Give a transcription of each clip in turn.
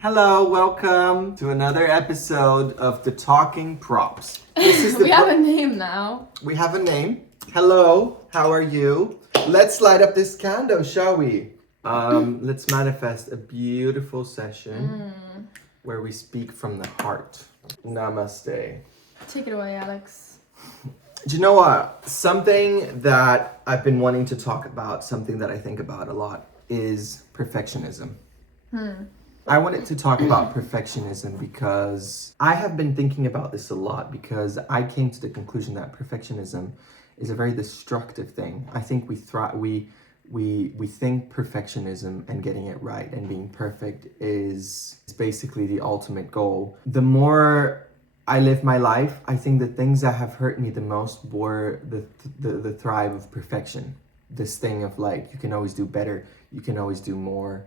Hello, welcome to another episode of the Talking Props. This is We have a name now. We have a name. Hello, how are you? Let's light up this candle, shall we? Let's manifest a beautiful session where we speak from the heart. Namaste. Take it away, Alex. Do you know what? Something that I've been wanting to talk about, something that I think about a lot, is perfectionism. I wanted to talk about perfectionism because I have been thinking about this a lot because I came to the conclusion that perfectionism is a very destructive thing. I think we think perfectionism and getting it right and being perfect is basically the ultimate goal. The more I live my life, I think the things that have hurt me the most were the thrive of perfection. This thing of like, you can always do better, you can always do more.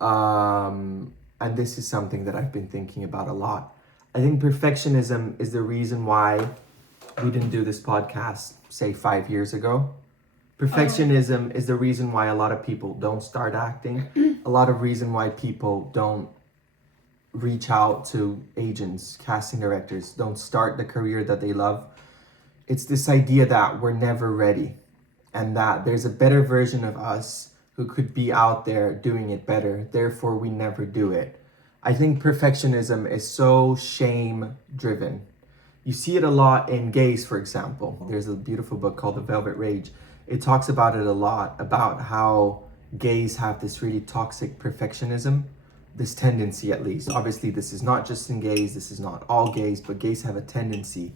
And this is something that I've been thinking about a lot. I think perfectionism is the reason why we didn't do this podcast, say 5 years ago. Perfectionism is the reason why a lot of people don't start acting. A lot of reason why people don't reach out to agents, casting directors, don't start the career that they love. It's this idea that we're never ready and that there's a better version of us who could be out there doing it better, therefore we never do it. I think perfectionism is so shame-driven. You see it a lot in gays, for example. There's a beautiful book called The Velvet Rage. It talks about it a lot, about how gays have this really toxic perfectionism, this tendency at least. Obviously, this is not just in gays, this is not all gays, but gays have a tendency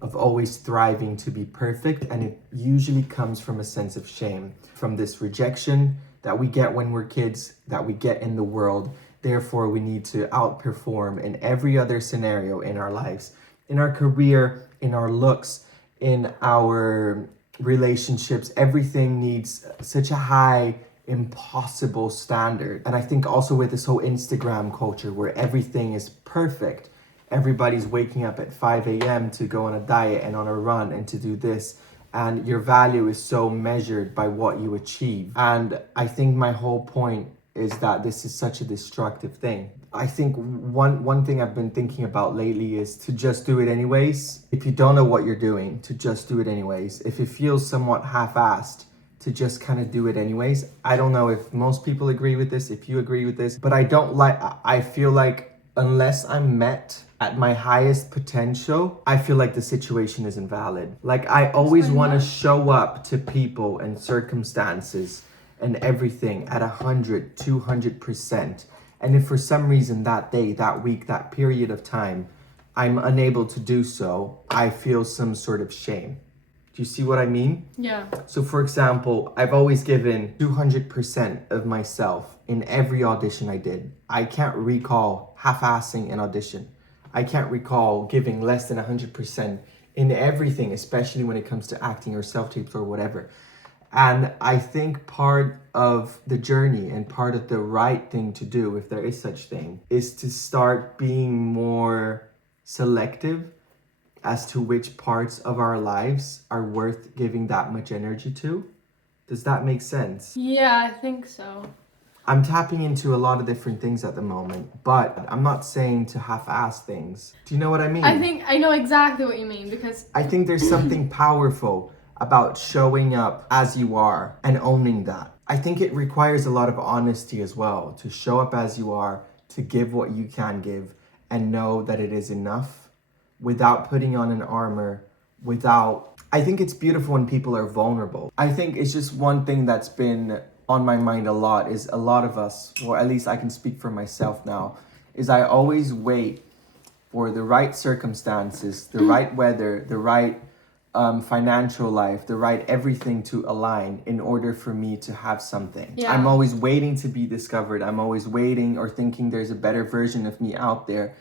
of always thriving to be perfect, and it usually comes from a sense of shame, from this rejection that we get when we're kids, that we get in the world. Therefore, we need to outperform in every other scenario in our lives, in our career, in our looks, in our relationships. Everything needs such a high, impossible standard. And I think also with this whole Instagram culture where everything is perfect, everybody's waking up at 5 a.m. to go on a diet and on a run and to do this. And your value is so measured by what you achieve. And I think my whole point is that this is such a destructive thing. I think one thing I've been thinking about lately is to just do it anyways. If you don't know what you're doing, to just do it anyways. If it feels somewhat half-assed, to just kind of do it anyways. I don't know if most people agree with this, if you agree with this, but I feel like unless I'm met at my highest potential, I feel like the situation is invalid. Like I always want to show up to people and circumstances and everything at 100, 200%. And if for some reason that day, that week, that period of time, I'm unable to do so, I feel some sort of shame. Do you see what I mean? Yeah. So for example, I've always given 200% of myself in every audition I did. I can't recall half-assing an audition. I can't recall giving less than 100% in everything, especially when it comes to acting or self-tapes or whatever. And I think part of the journey and part of the right thing to do, if there is such thing, is to start being more selective as to which parts of our lives are worth giving that much energy to. Does that make sense? Yeah, I think so. I'm tapping into a lot of different things at the moment, but I'm not saying to half-ass things. Do you know what I mean? I think I know exactly what you mean because I think there's something powerful about showing up as you are and owning that. I think it requires a lot of honesty as well, to show up as you are, to give what you can give, and know that it is enough without putting on an armor, I think it's beautiful when people are vulnerable. I think it's just one thing that's been on my mind a lot is a lot of us, or at least I can speak for myself now, is I always wait for the right circumstances, the right weather, the right financial life, the right everything to align in order for me to have something. Yeah. I'm always waiting to be discovered. I'm always waiting or thinking there's a better version of me out there.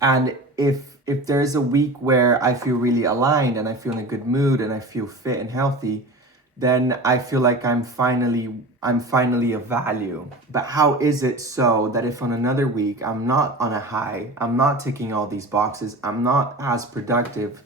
And if there's a week where I feel really aligned and I feel in a good mood and I feel fit and healthy, then I feel like I'm finally of value. But how is it so that if on another week I'm not on a high, I'm not ticking all these boxes, I'm not as productive,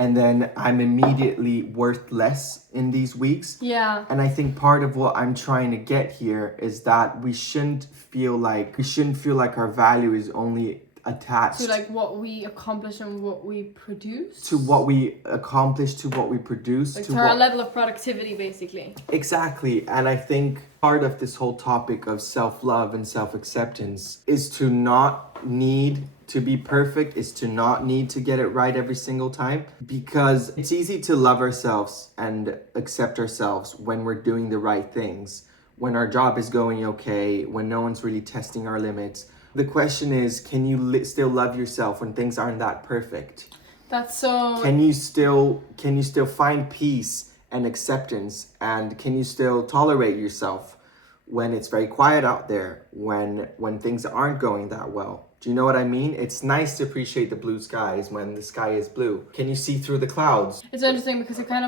and then I'm immediately worth less in these weeks. Yeah. And I think part of what I'm trying to get here is that we shouldn't feel like our value is only attached To like what we accomplish and what we produce. to what we accomplish, to what we produce, Like to to our what level of productivity, basically. exactly. And I think part of this whole topic of self-love and self-acceptance is to not need to be perfect, is to not need to get it right every single time, because it's easy to love ourselves and accept ourselves when we're doing the right things, when our job is going okay, when no one's really testing our limits. The question is, can you still love yourself when things aren't that perfect? That's so. Can you still find peace and acceptance, and can you still tolerate yourself when it's very quiet out there, when things aren't going that well? Do you know what I mean? It's nice to appreciate the blue skies when the sky is blue. Can you see through the clouds? It's interesting because it kind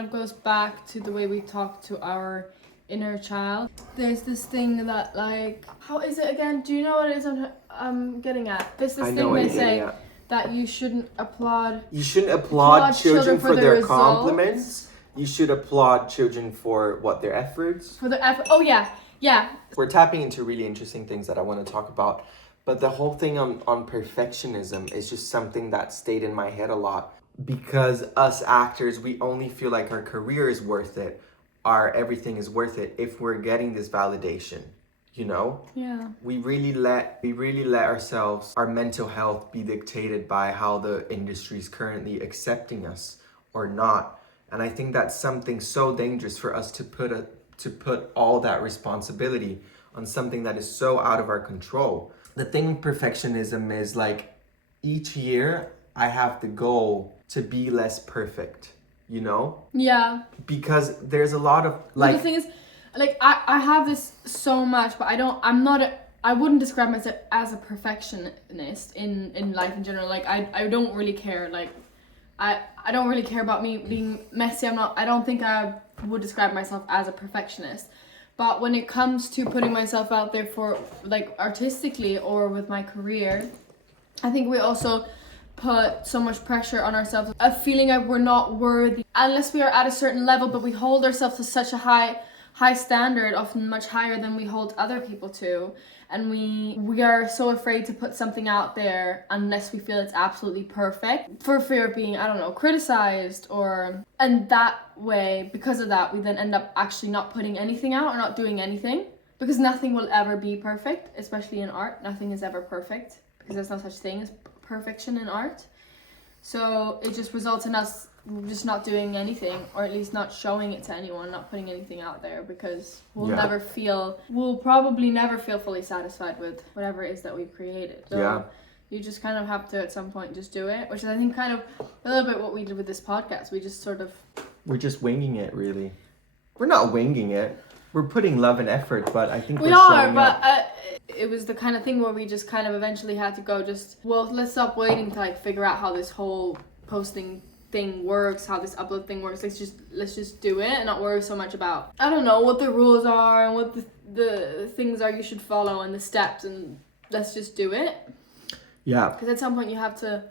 of goes back to the way we talk to our inner child. There's this thing that, like, how is it again? Do you know what it is I'm getting at? There's this thing they say that you shouldn't applaud. You shouldn't applaud children for their results. compliments. You should applaud children for what their efforts. For their effort. Oh yeah, yeah. We're tapping into really interesting things that I want to talk about. But the whole thing on perfectionism is just something that stayed in my head a lot. Because us actors, we only feel like our career is worth it, our everything is worth it if we're getting this validation, you know? Yeah. We really let ourselves, our mental health, be dictated by how the industry is currently accepting us or not. And I think that's something so dangerous for us to put all that responsibility on something that is so out of our control. The thing with perfectionism is, like, each year I have the goal to be less perfect, you know? Yeah. Because there's a lot of, like... But the thing is, like, I have this so much, but I wouldn't describe myself as a perfectionist in life in general. Like, I don't really care. Like, I don't really care about me being messy. I don't think I would describe myself as a perfectionist. But when it comes to putting myself out there for, like, artistically or with my career, I think we also put so much pressure on ourselves, a feeling like we're not worthy unless we are at a certain level, but we hold ourselves to such a high standard, often much higher than we hold other people to. And we are so afraid to put something out there unless we feel it's absolutely perfect, for fear of being, I don't know, criticized, and that way, because of that, we then end up actually not putting anything out or not doing anything, because nothing will ever be perfect, especially in art. Nothing is ever perfect, because there's no such thing as perfection in art. So it just results in us just not doing anything, or at least not showing it to anyone, not putting anything out there, because we'll probably never feel fully satisfied with whatever it is that we've created. So you just kind of have to at some point just do it, which is, I think, kind of a little bit what we did with this podcast. We're just winging it, really. We're not winging it. We're putting love and effort, but I think we are, but it was the kind of thing where we just kind of eventually had to go let's stop waiting to, like, figure out how this whole posting thing works, how this upload thing works. Let's just do it and not worry so much about, I don't know, what the rules are and what the things are you should follow and the steps, and let's just do it. Yeah. Because at some point you have to,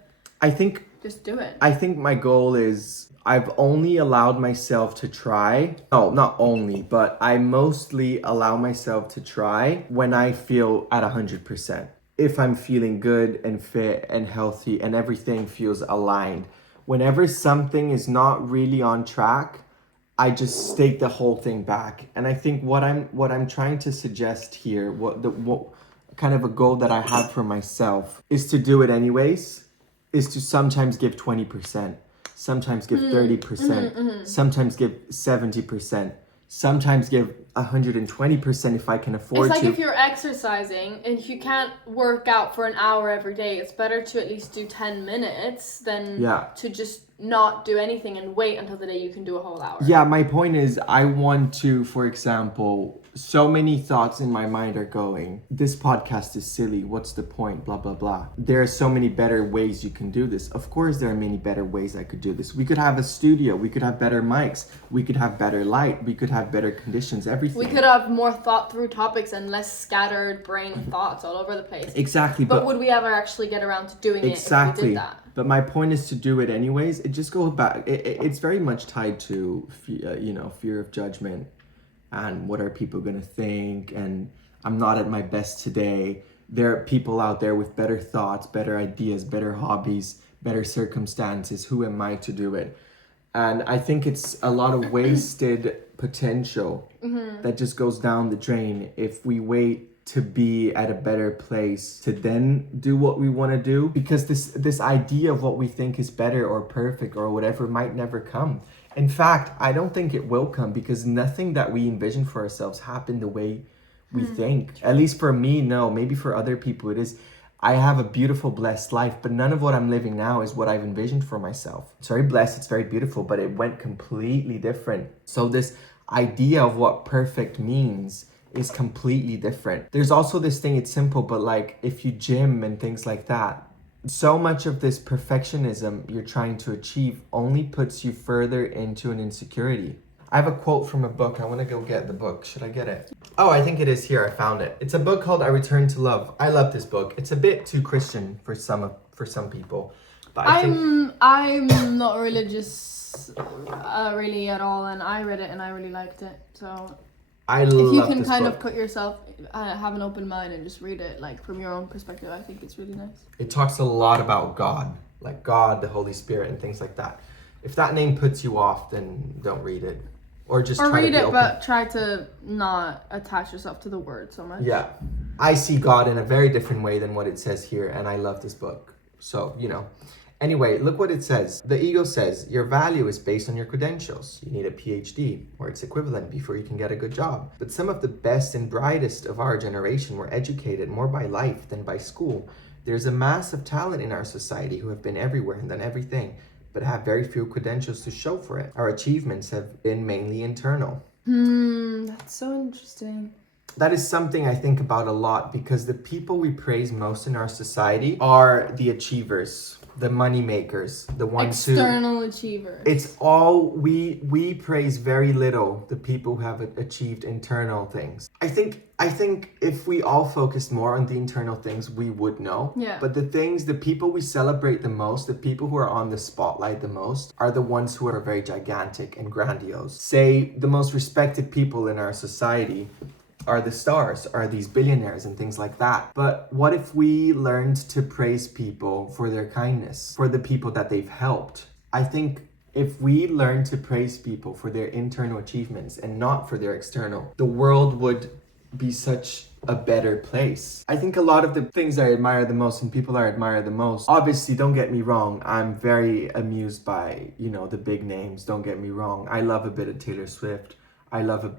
I think, just do it. I think my goal is, I've only allowed myself to try. No, not only, but I mostly allow myself to try when I feel at 100%. If I'm feeling good and fit and healthy and everything feels aligned. Whenever something is not really on track, I just take the whole thing back. And I think what I'm trying to suggest here, what kind of a goal that I have for myself, is to do it anyways, is to sometimes give 20%, sometimes give 30%, sometimes give 70%, sometimes give 120% if I can afford to. It's like if you're exercising and if you can't work out for an hour every day, it's better to at least do 10 minutes than to just not do anything and wait until the day you can do a whole hour. Yeah, my point is, I want to, for example, so many thoughts in my mind are going, this podcast is silly, what's the point, blah, blah, blah. There are so many better ways you can do this. Of course, there are many better ways I could do this. We could have a studio, we could have better mics, we could have better light, we could have better conditions, everything. everything. We could have more thought through topics and less scattered brain thoughts all over the place. Exactly. But would we ever actually get around to doing it if we did that? But my point is to do it anyways. It just goes back. It's very much tied to, fear of judgment and what are people going to think, and I'm not at my best today. There are people out there with better thoughts, better ideas, better hobbies, better circumstances. Who am I to do it? And I think it's a lot of wasted potential that just goes down the drain if we wait to be at a better place to then do what we want to do, because this idea of what we think is better or perfect or whatever might never come. In fact, I don't think it will come, because nothing that we envision for ourselves happened the way we think. At least for me, no. Maybe for other people it is. I have a beautiful, blessed life, but none of what I'm living now is what I've envisioned for myself. It's very blessed, it's very beautiful, but it went completely different. So this idea of what perfect means is completely different. There's also this thing, it's simple, but like if you gym and things like that, so much of this perfectionism you're trying to achieve only puts you further into an insecurity. I have a quote from a book. I want to go get the book. Should I get it? Oh, I think it is here. I found it. It's a book called I Return to Love. I love this book. It's a bit too Christian for some people. But I'm not religious really at all, and I read it and I really liked it. So if you can kind of put yourself, have an open mind and just read it like from your own perspective, I think it's really nice. It talks a lot about God, like God, the Holy Spirit, and things like that. If that name puts you off, then don't read it. Or read it, but try to not attach yourself to the word so much. Yeah. I see God in a very different way than what it says here, and I love this book. So, Anyway, look what it says. The ego says, your value is based on your credentials. You need a PhD or its equivalent before you can get a good job. But some of the best and brightest of our generation were educated more by life than by school. There's a mass of talent in our society who have been everywhere and done everything, but have very few credentials to show for it. Our achievements have been mainly internal. That's so interesting. That is something I think about a lot, because the people we praise most in our society are the achievers, the money makers, the ones external achievers. It's all we praise very little the people who have achieved internal things. I think if we all focused more on the internal things, we would know. Yeah. But the people we celebrate the most, the people who are on the spotlight the most, are the ones who are very gigantic and grandiose. Say the most respected people in our society are the stars, are these billionaires and things like that. But what if we learned to praise people for their kindness, for the people that they've helped? I think if we learn to praise people for their internal achievements and not for their external, the world would be such a better place. I think a lot of the things I admire the most and people I admire the most, obviously, don't get me wrong, I'm very amused by, the big names, don't get me wrong. I love a bit of Taylor Swift. I love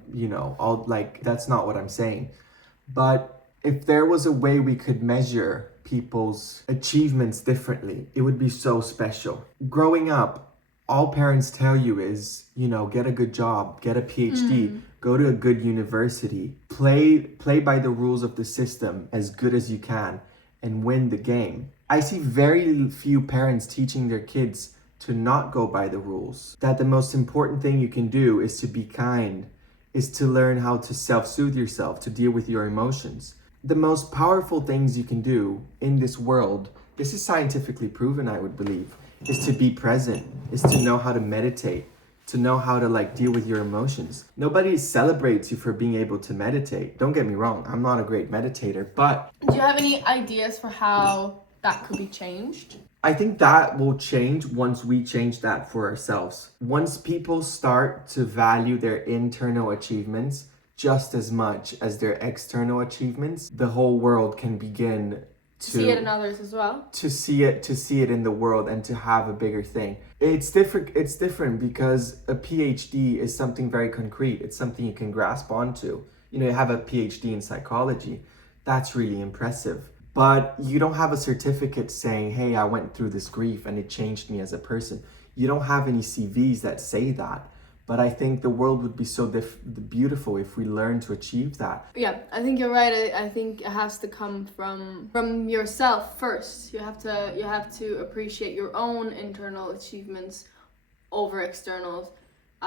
that's not what I'm saying. But if there was a way we could measure people's achievements differently, it would be so special. Growing up, all parents tell you is, get a good job, get a PhD, go to a good university, play by the rules of the system as good as you can, and win the game. I see very few parents teaching their kids to not go by the rules. That the most important thing you can do is to be kind, is to learn how to self-soothe yourself, to deal with your emotions. The most powerful things you can do in this world, this is scientifically proven, I would believe, is to be present, is to know how to meditate, to know how to deal with your emotions. Nobody celebrates you for being able to meditate. Don't get me wrong, I'm not a great meditator, but... Do you have any ideas for how that could be changed? I think that will change once we change that for ourselves. Once people start to value their internal achievements just as much as their external achievements, the whole world can begin to see it in others as well. To see it in the world and to have a bigger thing. It's different because a PhD is something very concrete. It's something you can grasp onto. You have a PhD in psychology. That's really impressive. But you don't have a certificate saying, hey, I went through this grief and it changed me as a person. You don't have any CVs that say that. But I think the world would be so beautiful if we learn to achieve that. Yeah, I think you're right. I think it has to come from yourself first. You have to appreciate your own internal achievements over externals.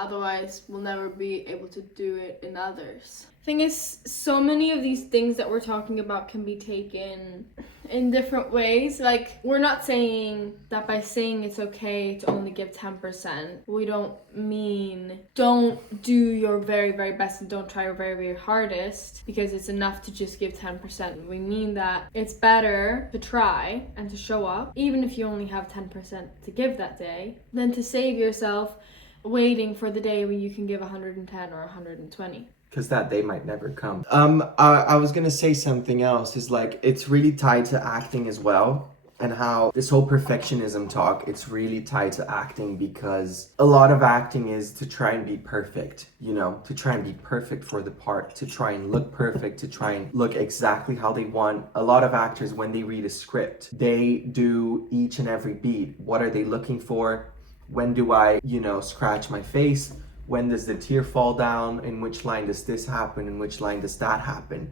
otherwise we'll never be able to do it in others. Thing is, so many of these things that we're talking about can be taken in different ways. Like, we're not saying that by saying it's okay to only give 10%, we don't mean don't do your very, very best and don't try your very, very hardest because it's enough to just give 10%. We mean that it's better to try and to show up, even if you only have 10% to give that day, than to save yourself waiting for the day when you can give 110 or 120. Because that day might never come. I was gonna say something else. Is like, it's really tied to acting as well, and how this whole perfectionism talk, it's really tied to acting, because a lot of acting is to try and be perfect, you know, to try and be perfect for the part, to try and look perfect, to try and look exactly how they want. A lot of actors, when they read a script, they do each and every beat. What are they looking for? When do I, you know, scratch my face? When does the tear fall down? In which line does this happen? In which line does that happen?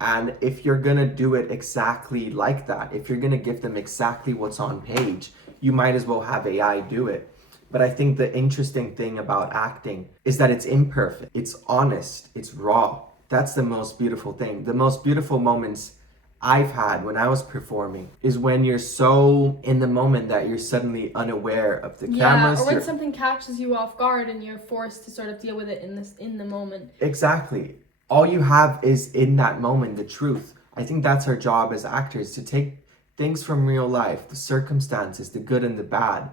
And if you're gonna do it exactly like that, if you're gonna give them exactly what's on page, you might as well have AI do it. But I think the interesting thing about acting is that it's imperfect, it's honest, it's raw. That's the most beautiful thing. The most beautiful moments I've had when I was performing is when you're so in the moment that you're suddenly unaware of the cameras. Or when something catches you off guard and you're forced to sort of deal with it in the moment. Exactly. All you have is in that moment the truth. I think that's our job as actors, to take things from real life, the circumstances, the good and the bad,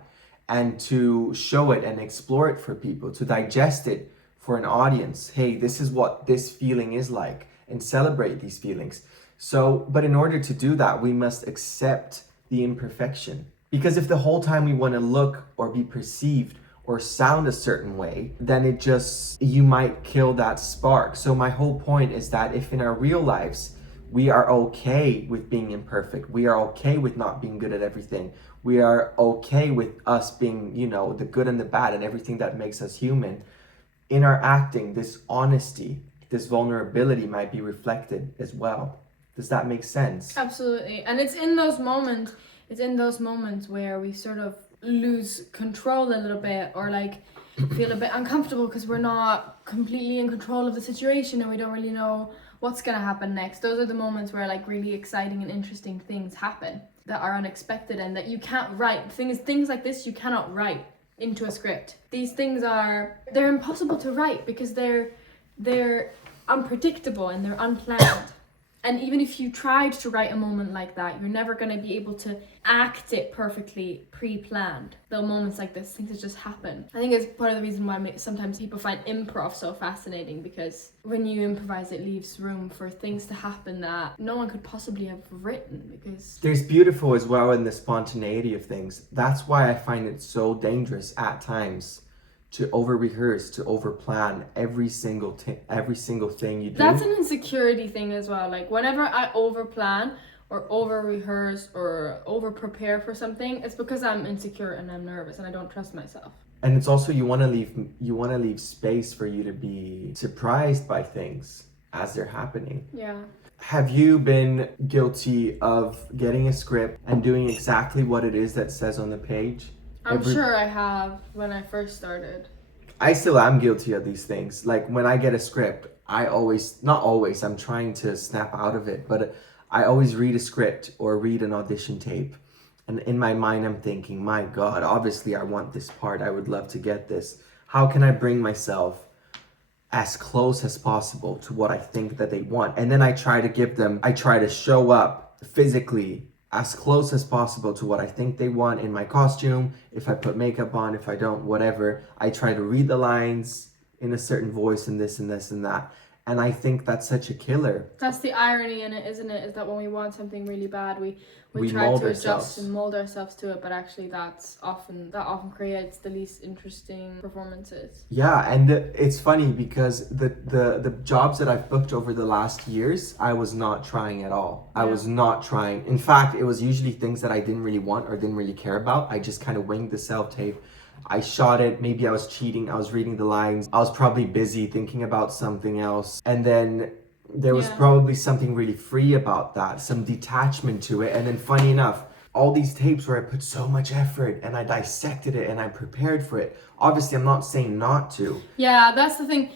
and to show it and explore it for people, to digest it for an audience. Hey, this is what this feeling is like, and celebrate these feelings. So, but in order to do that, we must accept the imperfection. Because if the whole time we want to look or be perceived or sound a certain way, then you might kill that spark. So my whole point is that if in our real lives, we are okay with being imperfect, we are okay with not being good at everything, we are okay with us being, you know, the good and the bad and everything that makes us human, in our acting, this honesty, this vulnerability might be reflected as well. Does that make sense? Absolutely. And it's in those moments where we sort of lose control a little bit, or like feel a bit uncomfortable because we're not completely in control of the situation and we don't really know what's gonna happen next. Those are the moments where like really exciting and interesting things happen that are unexpected and that you can't write. The thing is, things like this you cannot write into a script. These things they're impossible to write because they're unpredictable and they're unplanned. And even if you tried to write a moment like that, you're never going to be able to act it perfectly pre-planned. Though moments like this, things that just happen. I think it's part of the reason why sometimes people find improv so fascinating, because when you improvise, it leaves room for things to happen that no one could possibly have written. Because there's beautiful as well in the spontaneity of things. That's why I find it so dangerous at times to over-rehearse, to over-plan every single thing you do. That's an insecurity thing as well. Like, whenever I over-plan or over-rehearse or over-prepare for something, it's because I'm insecure and I'm nervous and I don't trust myself. And it's also, you want to leave space for you to be surprised by things as they're happening. Yeah. Have you been guilty of getting a script and doing exactly what it is that says on the page? I'm sure I have when I first started. I still am guilty of these things. Like, when I get a script, I'm trying to snap out of it, but I always read a script or read an audition tape. And in my mind, I'm thinking, my God, obviously I want this part. I would love to get this. How can I bring myself as close as possible to what I think that they want? And then I try to show up physically as close as possible to what I think they want in my costume. If I put makeup on, if I don't, whatever. I try to read the lines in a certain voice and this and this and that. And I think that's such a killer. That's the irony in it, isn't it? Is that when we want something really bad, we try to adjust and mold ourselves to it, but actually that often creates the least interesting performances. Yeah, and it's funny because the jobs that I've booked over the last years, I was not trying at all. I was not trying. In fact, it was usually things that I didn't really want or didn't really care about. I just kind of winged the self-tape. I shot it, maybe I was cheating, I was reading the lines, I was probably busy thinking about something else, and then there was probably something really free about that, some detachment to it. And then funny enough, all these tapes where I put so much effort and I dissected it and I prepared for it. Obviously, I'm not saying not to. Yeah, that's the thing.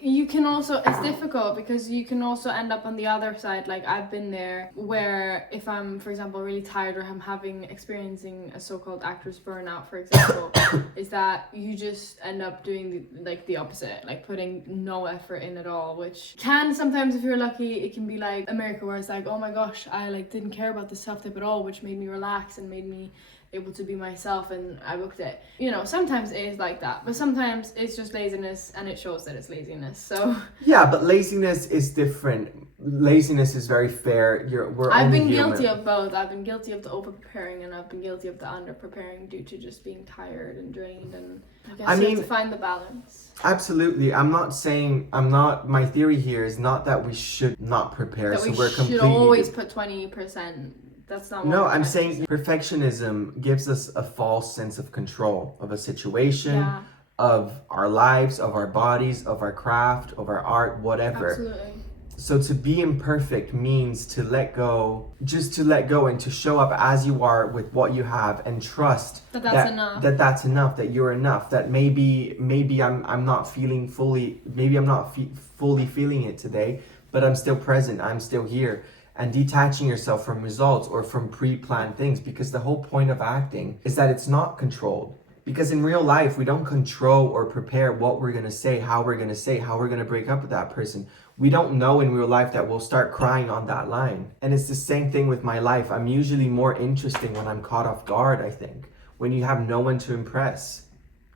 You can also, it's difficult because you can also end up on the other side. Like I've been there where if I'm, for example, really tired or I'm experiencing a so-called actor's burnout, for example, is that you just end up doing the opposite, like putting no effort in at all, which can sometimes, if you're lucky, it can be like America where it's like, oh my gosh, I like didn't care about the self-tape at all, which made me relax and made me able to be myself, and I booked it. You know, sometimes it is like that, but sometimes it's just laziness and it shows that it's laziness. So yeah, but laziness is different. Laziness is very fair. I've been guilty of both. I've been guilty of the over preparing and I've been guilty of the under preparing due to just being tired and drained, and I guess you have to find the balance. Absolutely. My theory here is not that we should not prepare, That so we we're should completely always put 20%. That's not what No, we're I'm trying saying to say. perfectionism gives us a false sense of control of a situation, Yeah. of our lives, of our bodies, of our craft, of our art, whatever. Absolutely. So to be imperfect means to let go, just to let go and to show up as you are with what you have and trust That's enough. That's enough, that you're enough, that maybe I'm not feeling fully, maybe I'm not fully feeling it today, but I'm still present, I'm still here. And detaching yourself from results or from pre-planned things, because the whole point of acting is that it's not controlled. Because in real life, we don't control or prepare what we're going to say, how we're going to say, how we're going to break up with that person. We don't know in real life that we'll start crying on that line. And it's the same thing with my life. I'm usually more interesting when I'm caught off guard, I think, when you have no one to impress.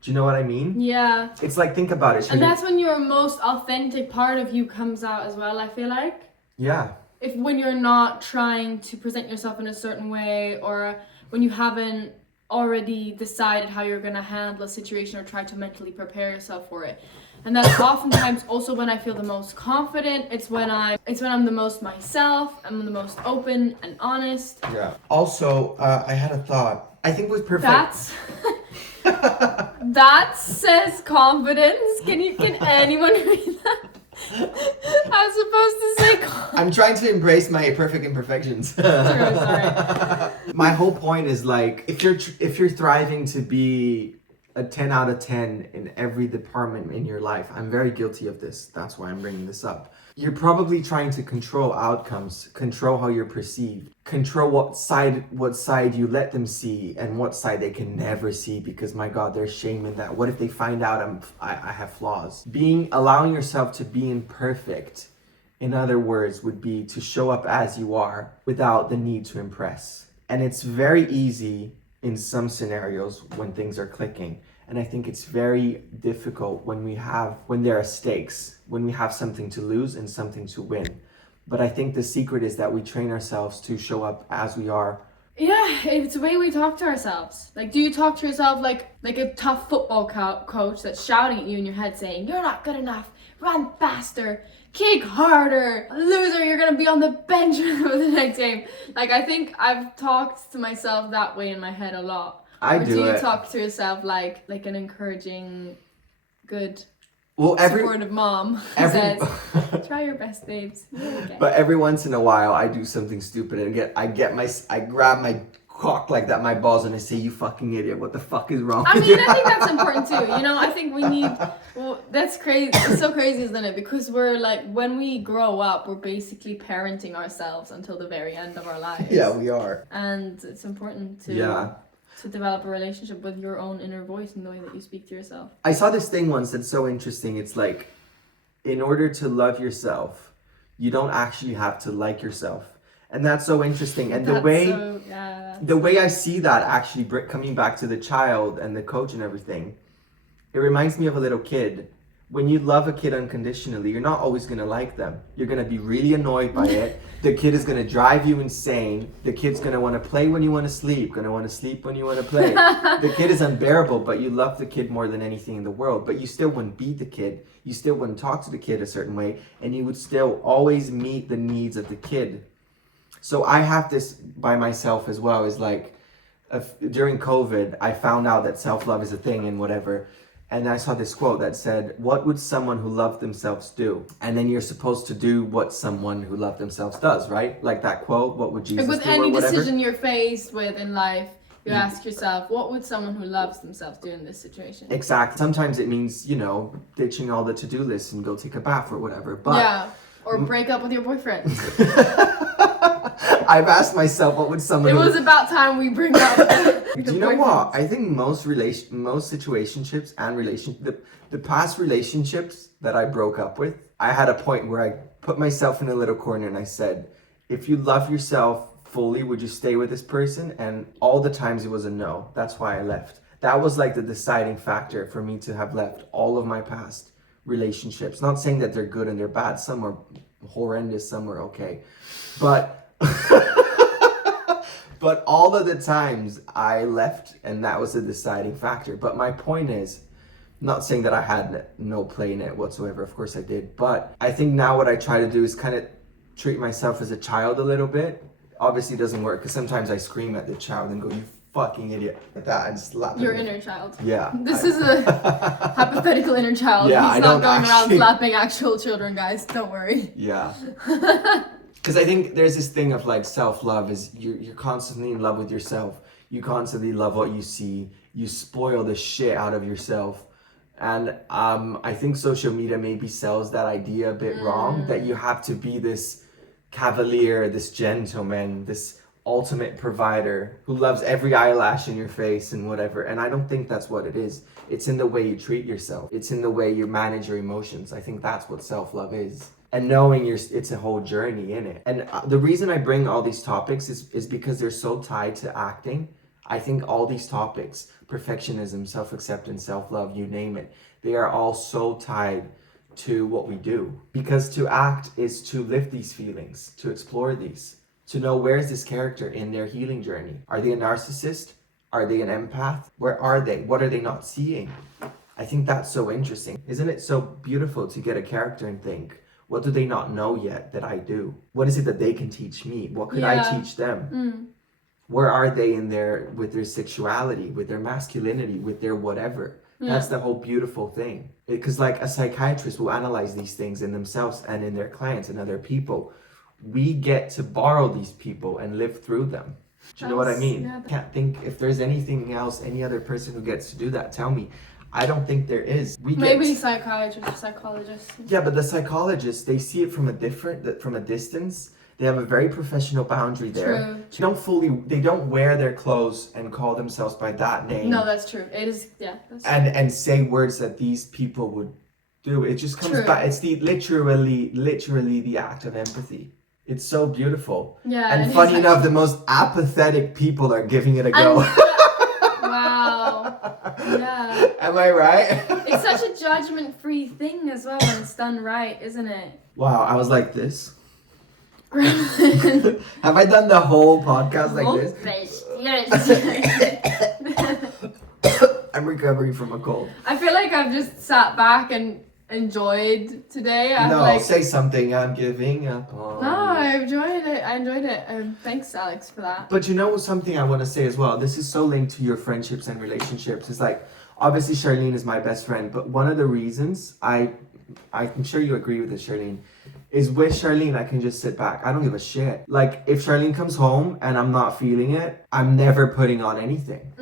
Do you know what I mean? Yeah. It's like, think about it. And that's when your most authentic part of you comes out as well, I feel like. Yeah. When you're not trying to present yourself in a certain way, or when you haven't already decided how you're going to handle a situation or try to mentally prepare yourself for it. And that's oftentimes also when I feel the most confident. It's when I'm the most myself, I'm the most open and honest. Yeah. Also, I had a thought. I think with perfect That says confidence. Can anyone read that? I was supposed to say I'm trying to embrace my perfect imperfections. Sorry. My whole point is like, if you're thriving to be a 10 out of 10 in every department in your life, I'm very guilty of this. That's why I'm bringing this up. You're probably trying to control outcomes, control how you're perceived, control what side you let them see and what side they can never see, because my God, there's shame in that. What if they find out I have flaws? Allowing yourself to be imperfect, in other words, would be to show up as you are without the need to impress. And it's very easy in some scenarios when things are clicking. And I think it's very difficult when there are stakes, when we have something to lose and something to win. But I think the secret is that we train ourselves to show up as we are. Yeah, it's the way we talk to ourselves. Like, do you talk to yourself like a tough football coach that's shouting at you in your head saying, "You're not good enough, run faster, kick harder, loser, you're gonna be on the bench for the next game"? Like, I think I've talked to myself that way in my head a lot. Or do you talk to yourself like an encouraging, good, supportive mom who says, "Try your best, babes. But every once in a while, I do something stupid and I grab my cock like that, my balls, and I say, "You fucking idiot! What the fuck is wrong?" I mean, I think that's important too. You know, I think we need. Well, that's crazy. It's so crazy, isn't it? Because we're like, when we grow up, we're basically parenting ourselves until the very end of our lives. Yeah, we are. And it's important to develop a relationship with your own inner voice and the way that you speak to yourself. I saw this thing once that's so interesting. It's like, in order to love yourself, you don't actually have to like yourself. And that's so interesting. And the way I see that, actually coming back to the child and the coach and everything, it reminds me of a little kid. When you love a kid unconditionally, you're not always going to like them. You're going to be really annoyed by it. The kid is going to drive you insane. The kid's going to want to play when you want to sleep, going to want to sleep when you want to play. The kid is unbearable, but you love the kid more than anything in the world. But you still wouldn't beat the kid. You still wouldn't talk to the kid a certain way. And you would still always meet the needs of the kid. So I have this by myself as well. Is like, during COVID, I found out that self-love is a thing and whatever. and I saw this quote that said, what would someone who loved themselves do? And then you're supposed to do what someone who loved themselves does, right? Like that quote, what would Jesus with do, any or whatever? decision you're faced with in life, you ask yourself, what would someone who loves themselves do in this situation? Exactly. Sometimes it means, you know, ditching all the to-do lists and go take a bath or whatever. But yeah, or break up with your boyfriend. I've asked myself, what would someone It was about time we bring up. Do you know what? I think most situationships and the past relationships that I broke up with, I had a point where I put myself in a little corner and I said, if you love yourself fully, would you stay with this person? And all the times it was a no. That's why I left. That was like the deciding factor for me to have left all of my past relationships. Not saying that they're good and they're bad. Some are horrendous, some are okay. But but all of the times I left, and that was a deciding factor. But my point is, not saying that I had no play in it whatsoever, of course I did, but I think now what I try to do is kind of treat myself as a child a little bit. Obviously it doesn't work, because sometimes I scream at the child and go, you fucking idiot, like that, and slap Your him. inner child. Yeah. This is a hypothetical inner child. Yeah, He's I not don't going around actually- slapping actual children, guys. Don't worry. Yeah. Because I think there's this thing of like self-love is you're constantly in love with yourself. You constantly love what you see. You spoil the shit out of yourself. And I think social media maybe sells that idea a bit wrong, that you have to be this cavalier, this gentleman, this ultimate provider who loves every eyelash in your face and whatever. And I don't think that's what it is. It's in the way you treat yourself. It's in the way you manage your emotions. I think that's what self-love is. And knowing it's a whole journey in it. And the reason I bring all these topics is because they're so tied to acting. I think all these topics, perfectionism, self-acceptance, self-love, you name it, they are all so tied to what we do. Because to act is to live these feelings, to explore these, to know where's this character in their healing journey. Are they a narcissist? Are they an empath? Where are they? What are they not seeing? I think that's so interesting. Isn't it so beautiful to get a character and think, what do they not know yet that I do? What is it that they can teach me? What could I teach them? Where are they with their sexuality, with their masculinity, with their whatever? That's the whole beautiful thing. Because like a psychiatrist will analyze these things in themselves and in their clients and other people. We get to borrow these people and live through them. Do you know what I mean? Yeah, Can't think if there's anything else, any other person who gets to do that, tell me. I don't think there is. Maybe psychiatrists or psychologists. Yeah, but the psychologists, they see it from a distance. They have a very professional boundary there. True. They don't wear their clothes and call themselves by that name. No, that's true. It is, yeah. That's true. And say words that these people would do. It just comes back. It's literally the act of empathy. It's so beautiful. Yeah. And funny enough, the most apathetic people are giving it a go. Wow. Yeah. Am I right? It's such a judgment-free thing as well when it's done right, isn't it? Wow, I was like this. Have I done the whole podcast like this? I'm recovering from a cold. I feel like I've just sat back and enjoyed today. Say something. I'm giving up on No, you. I enjoyed it. Thanks, Alex, for that. But you know something I want to say as well. This is so linked to your friendships and relationships. It's like, obviously Charlene is my best friend, but one of the reasons I'm sure you agree with this, Charlene, is with Charlene, I can just sit back. I don't give a shit. Like, if Charlene comes home and I'm not feeling it, I'm never putting on anything.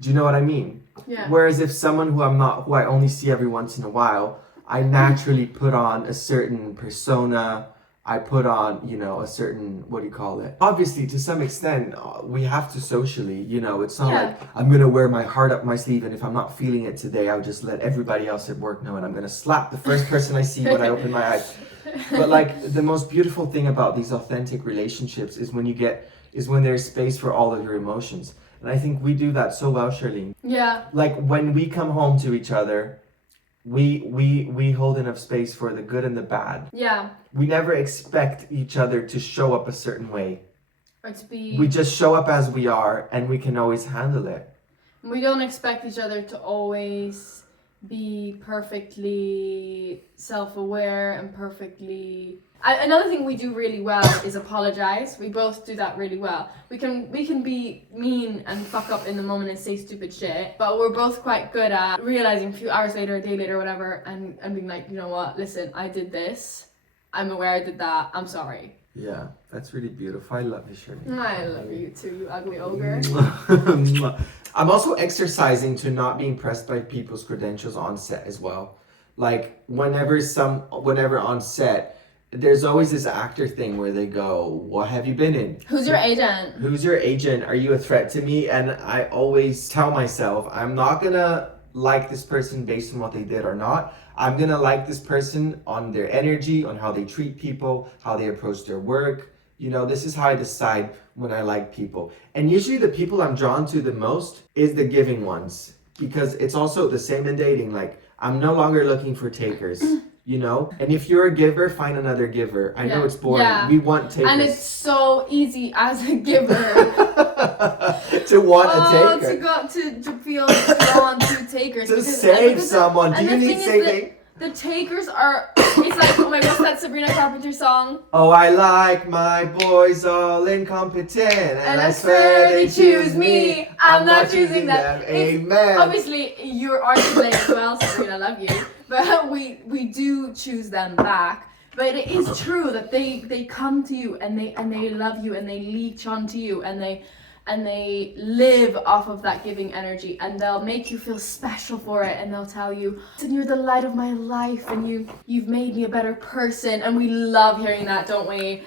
Do you know what I mean? Yeah. Whereas if someone who I only see every once in a while, I naturally put on a certain persona. I put on, a certain, what do you call it? Obviously, to some extent, we have to socially, it's not like I'm going to wear my heart up my sleeve, and if I'm not feeling it today, I'll just let everybody else at work know, and I'm going to slap the first person I see when I open my eyes. But like, the most beautiful thing about these authentic relationships is when there's space for all of your emotions. And I think we do that so well, Charlene. Yeah. Like, when we come home to each other, we hold enough space for the good and the bad. Yeah. We never expect each other to show up a certain way. Or to be... We just show up as we are, and we can always handle it. We don't expect each other to always be perfectly self-aware and perfectly Another thing we do really well is apologize. We both do that really well. We can be mean and fuck up in the moment and say stupid shit, but we're both quite good at realizing a few hours later, a day later, whatever, and being like, you know what, listen, I did this. I'm aware I did that. I'm sorry. Yeah, that's really beautiful. I love you, Shirley. I love you too, you ugly ogre. I'm also exercising to not be impressed by people's credentials on set as well. Like whenever on set, there's always this actor thing where they go, what have you been in? Who's your agent? Who's your agent? Are you a threat to me? And I always tell myself, I'm not gonna like this person based on what they did or not. I'm gonna like this person on their energy, on how they treat people, how they approach their work. You know, this is how I decide when I like people. And usually the people I'm drawn to the most is the giving ones. Because it's also the same in dating. Like, I'm no longer looking for takers. You know, and if you're a giver, find another giver. I know it's boring. Yeah. We want takers. And it's so easy as a giver to want a taker. to feel drawn to takers. To save someone. Do you need saving? The takers are. It's like, oh my, what's that Sabrina Carpenter song? Oh, I like my boys all incompetent, and I swear they choose me. I'm not choosing them. Amen. Obviously, you're articulate as well, Sabrina. I love you. But we do choose them back. But it is true that they come to you and they love you and they leech onto you and they live off of that giving energy, and they'll make you feel special for it, and they'll tell you, you're the light of my life and you've made me a better person. And we love hearing that, don't we?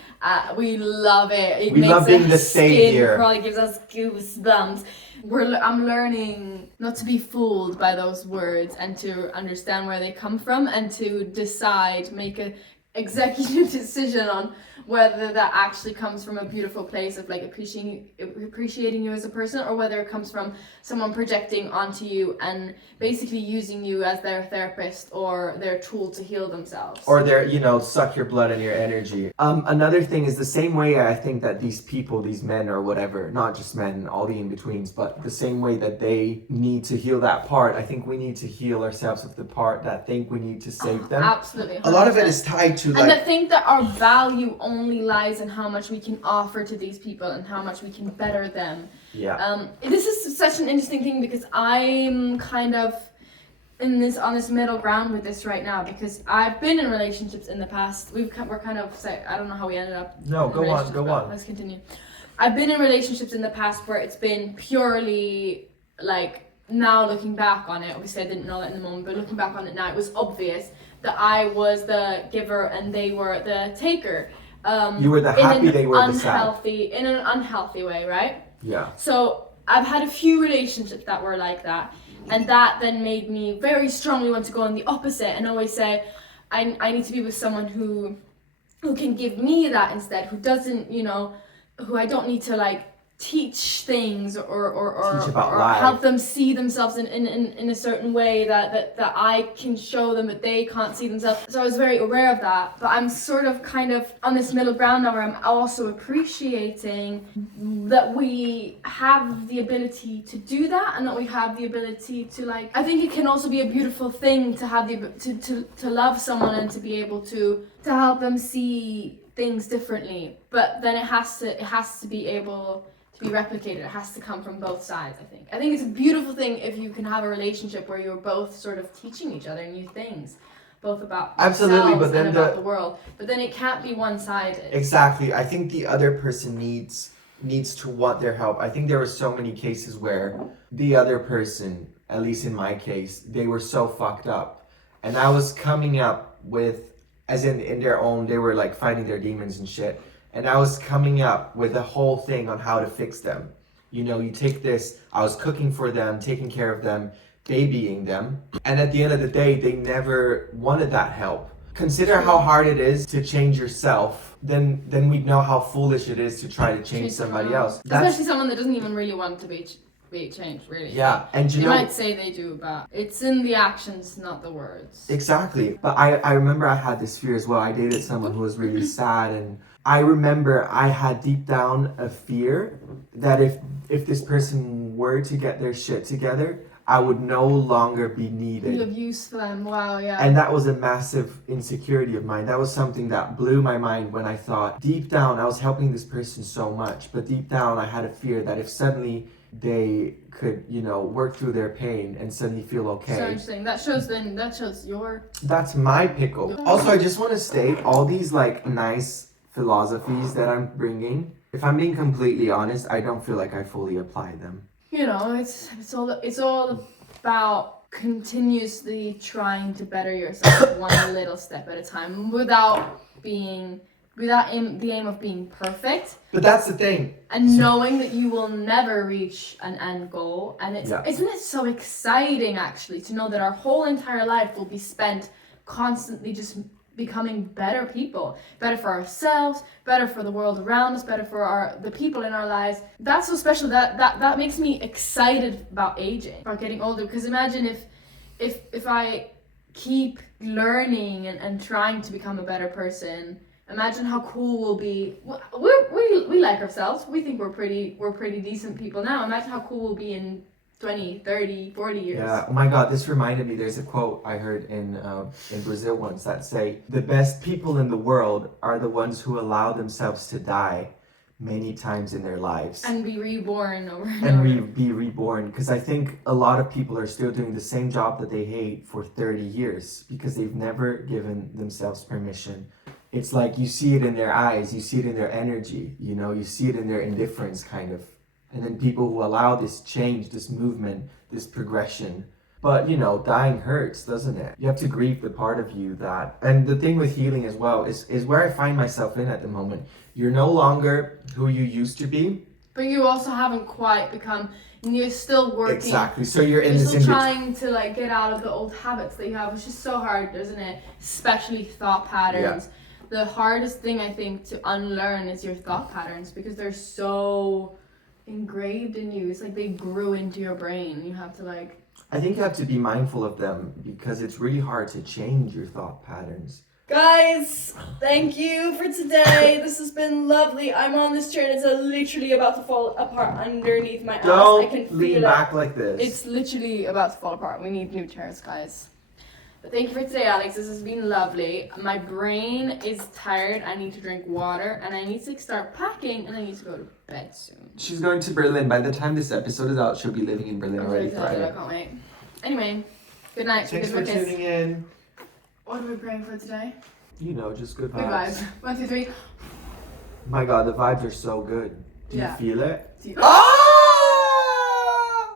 We love it. We love being the savior. It probably gives us goosebumps. I'm learning not to be fooled by those words and to understand where they come from and to decide, make a executive decision on whether that actually comes from a beautiful place of like appreciating you as a person, or whether it comes from someone projecting onto you and basically using you as their therapist or their tool to heal themselves, or their, suck your blood and your energy. Another thing is the same way I think that these people, these men or whatever, not just men, all the in-betweens, but the same way that they need to heal that part, I think we need to heal ourselves of the part that think we need to save them. Absolutely. 100%. A lot of it is tied to and I think that our value only lies in how much we can offer to these people and how much we can better them. Yeah. This is such an interesting thing because I'm kind of on this middle ground with this right now, because I've been in relationships in the past. We're kind of, I don't know how we ended up. No, go on. Let's continue. I've been in relationships in the past where it's been purely like, now looking back on it, obviously I didn't know that in the moment, but looking back on it now, it was obvious that I was the giver and they were the taker. You were the happy, they were the sad. In an unhealthy way, right? Yeah. So I've had a few relationships that were like that, and that then made me very strongly want to go on the opposite and always say, I need to be with someone who can give me that instead, who doesn't, who I don't need to like teach things or teach about life. Help them see themselves in a certain way that I can show them that they can't see themselves. So I was very aware of that, but I'm sort of kind of on this middle ground now where I'm also appreciating that we have the ability to do that, and that we have the ability to like, I think it can also be a beautiful thing to have to love someone and to be able to help them see things differently, but then it has to be able to be replicated. It has to come from both sides. I think it's a beautiful thing if you can have a relationship where you're both sort of teaching each other new things, both about absolutely, but then and about the world. But then it can't be one-sided. Exactly. I think the other person needs to want their help. I think there were so many cases where the other person, at least in my case, they were so fucked up, and I was coming up with, as in their own, they were like fighting their demons and shit. And I was coming up with a whole thing on how to fix them. You take this, I was cooking for them, taking care of them, babying them. And at the end of the day, they never wanted that help. Consider how hard it is to change yourself. Then we'd know how foolish it is to try to change somebody else. Especially someone that doesn't even really want to be changed, really. Yeah, and they might say they do, but it's in the actions, not the words. Exactly. But I remember I had this fear as well. I dated someone who was really sad, and I remember I had deep down a fear that if this person were to get their shit together, I would no longer be You needed. have use for them. Wow, yeah. And that was a massive insecurity of mine. That was something that blew my mind when I thought, deep down, I was helping this person so much, but deep down, I had a fear that if suddenly they could, work through their pain and suddenly feel okay. So interesting. That shows your... That's my pickle. Also, I just want to state all these nice philosophies that I'm bringing. If I'm being completely honest, I don't feel like I fully apply them. It's all about continuously trying to better yourself one little step at a time without the aim of being perfect. But that's the thing. And knowing that you will never reach an end goal. And isn't it so exciting actually to know that our whole entire life will be spent constantly just becoming better people, better for ourselves, better for the world around us, better for the people in our lives. That's so special. That makes me excited about aging, about getting older. Because imagine if I keep learning and trying to become a better person. Imagine how cool we'll be. We like ourselves. We think we're pretty decent people now. Imagine how cool we'll be in 20, 30, 40 years. Yeah, oh my God, this reminded me, there's a quote I heard in Brazil once that say, the best people in the world are the ones who allow themselves to die many times in their lives. And be reborn over and over. Be reborn. Because I think a lot of people are still doing the same job that they hate for 30 years because they've never given themselves permission. It's like you see it in their eyes, you see it in their energy, you see it in their indifference kind of. And then people who allow this change, this movement, this progression. But, dying hurts, doesn't it? You have to grieve the part of you that... And the thing with healing as well is where I find myself in at the moment. You're no longer who you used to be. But you also haven't quite become... You're still working. Exactly. So you're in this still trying to get out of the old habits that you have, which is so hard, isn't it? Especially thought patterns. Yeah. The hardest thing, I think, to unlearn is your thought patterns because they're so... engraved in you. It's like they grew into your brain. You have to I think you have to be mindful of them because it's really hard to change your thought patterns. Guys, thank you for today. This has been lovely. I'm on this chair and it's literally about to fall apart underneath my ass. I can feel lean back like this. It's literally about to fall apart. We need new chairs, guys. But thank you for today, Alex. This has been lovely. My brain is tired. I need to drink water and I need to start packing and I need to go to bed soon. She's going to Berlin. By the time this episode is out, she'll be living in Berlin already Friday. I can't wait. Anyway, good night. Thanks for tuning in. What are we praying for today? Just good vibes. Good vibes. 1, 2, 3. My God, the vibes are so good. Do you feel it? Oh!